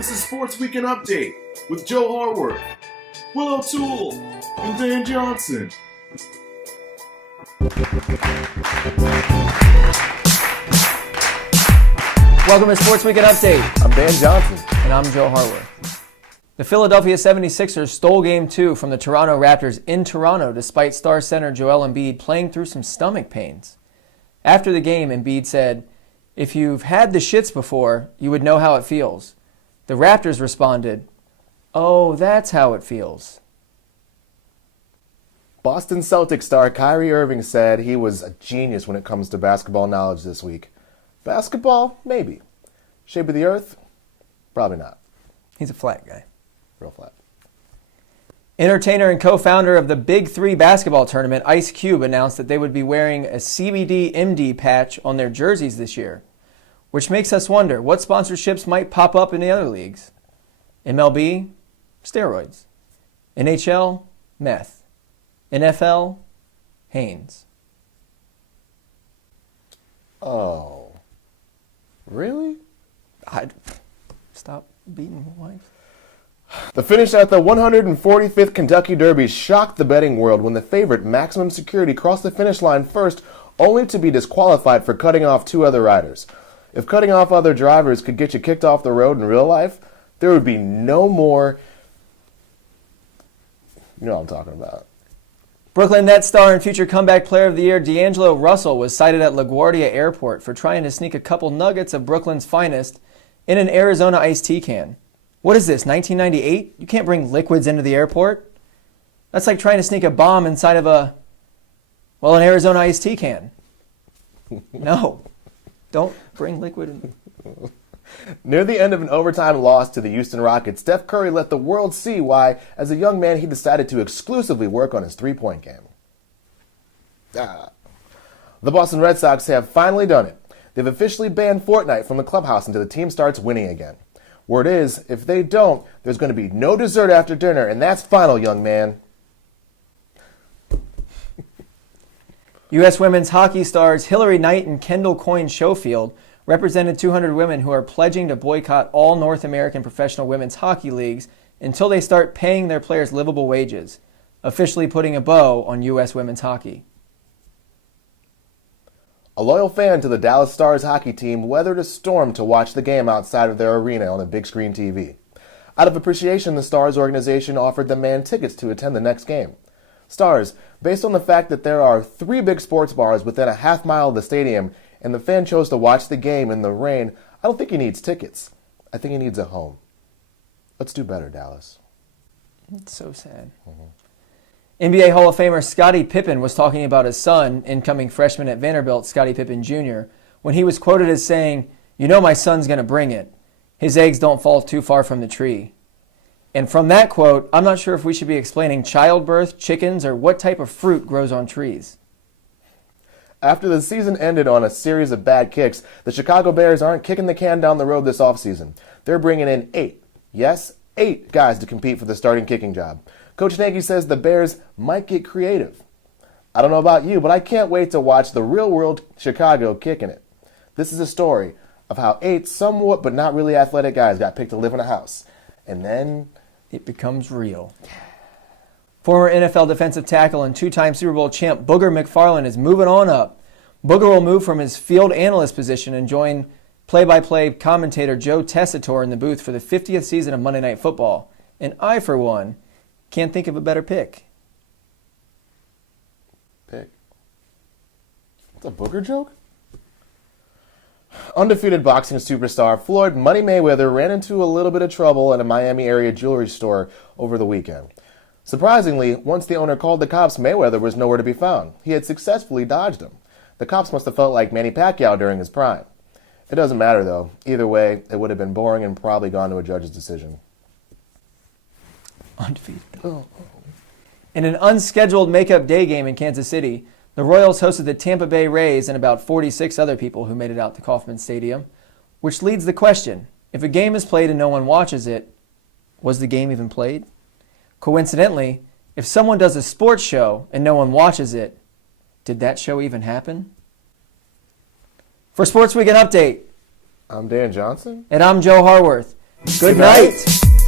This is Sports Weekend Update with Joe Harworth, Will O'Toole, and Dan Johnson. Welcome to Sports Weekend Update. I'm Dan Johnson. And I'm Joe Harworth. The Philadelphia 76ers stole Game 2 from the Toronto Raptors in Toronto despite star center Joel Embiid playing through some stomach pains. After the game, Embiid said, "If you've had the shits before, you would know how it feels." The Raptors responded, "Oh, that's how it feels." Boston Celtics star Kyrie Irving said he was a genius when it comes to basketball knowledge this week. Basketball? Maybe. Shape of the earth? Probably not. He's a flat guy. Real flat. Entertainer and co-founder of the Big Three basketball tournament, Ice Cube, announced that they would be wearing a CBD MD patch on their jerseys this year, which makes us wonder what sponsorships might pop up in the other leagues. MLB, steroids. NHL, meth. NFL, Hanes. Oh. Really? I'd stop beating my wife. The finish at the 145th Kentucky Derby shocked the betting world when the favorite, Maximum Security, crossed the finish line first, only to be disqualified for cutting off two other riders. If cutting off other drivers could get you kicked off the road in real life, there would be no more... You know what I'm talking about. Brooklyn Nets star and future comeback player of the year D'Angelo Russell was cited at LaGuardia Airport for trying to sneak a couple nuggets of Brooklyn's finest in an Arizona iced tea can. What is this, 1998? You can't bring liquids into the airport. That's like trying to sneak a bomb inside of an Arizona iced tea can. No, don't bring liquid in. Near the end of an overtime loss to the Houston Rockets, Steph Curry let the world see why, as a young man, he decided to exclusively work on his three-point game. The Boston Red Sox have finally done it. They've officially banned Fortnite from the clubhouse until the team starts winning again. Word is, if they don't, there's going to be no dessert after dinner, and that's final, young man. U.S. women's hockey stars Hillary Knight and Kendall Coyne Schofield represented 200 women who are pledging to boycott all North American professional women's hockey leagues until they start paying their players livable wages, officially putting a bow on U.S. women's hockey. A loyal fan to the Dallas Stars hockey team weathered a storm to watch the game outside of their arena on a big screen TV. Out of appreciation, the Stars organization offered the man tickets to attend the next game. Stars, based on the fact that there are 3 big sports bars within a half mile of the stadium, and the fan chose to watch the game in the rain, I don't think he needs tickets. I think he needs a home. Let's do better, Dallas. It's so sad. NBA Hall of Famer Scottie Pippen was talking about his son, incoming freshman at Vanderbilt, Scottie Pippen Jr., when he was quoted as saying, "You know my son's going to bring it. His eggs don't fall too far from the tree." And from that quote, I'm not sure if we should be explaining childbirth, chickens, or what type of fruit grows on trees. After the season ended on a series of bad kicks, the Chicago Bears aren't kicking the can down the road this offseason. They're bringing in 8 guys to compete for the starting kicking job. Coach Nagy says the Bears might get creative. I don't know about you, but I can't wait to watch the real-world Chicago kicking it. This is a story of how 8 somewhat but not really athletic guys got picked to live in a house. And then it becomes real. Former NFL defensive tackle and 2-time Super Bowl champ Booger McFarland is moving on up. Booger will move from his field analyst position and join play-by-play commentator Joe Tessitore in the booth for the 50th season of Monday Night Football. And I, for one, can't think of a better pick. Pick? It's a Booger joke? Undefeated boxing superstar Floyd Money Mayweather ran into a little bit of trouble at a Miami area jewelry store over the weekend. Surprisingly, once the owner called the cops, Mayweather was nowhere to be found. He had successfully dodged them. The cops must have felt like Manny Pacquiao during his prime. It doesn't matter, though. Either way, it would have been boring and probably gone to a judge's decision. Undefeated. In an unscheduled makeup day game in Kansas City, the Royals hosted the Tampa Bay Rays and about 46 other people who made it out to Kauffman Stadium, which leads the question, if a game is played and no one watches it, was the game even played? Coincidentally, if someone does a sports show and no one watches it, did that show even happen? For Sports Weekend Update, I'm Dan Johnson. and I'm Joe Harworth. Good night.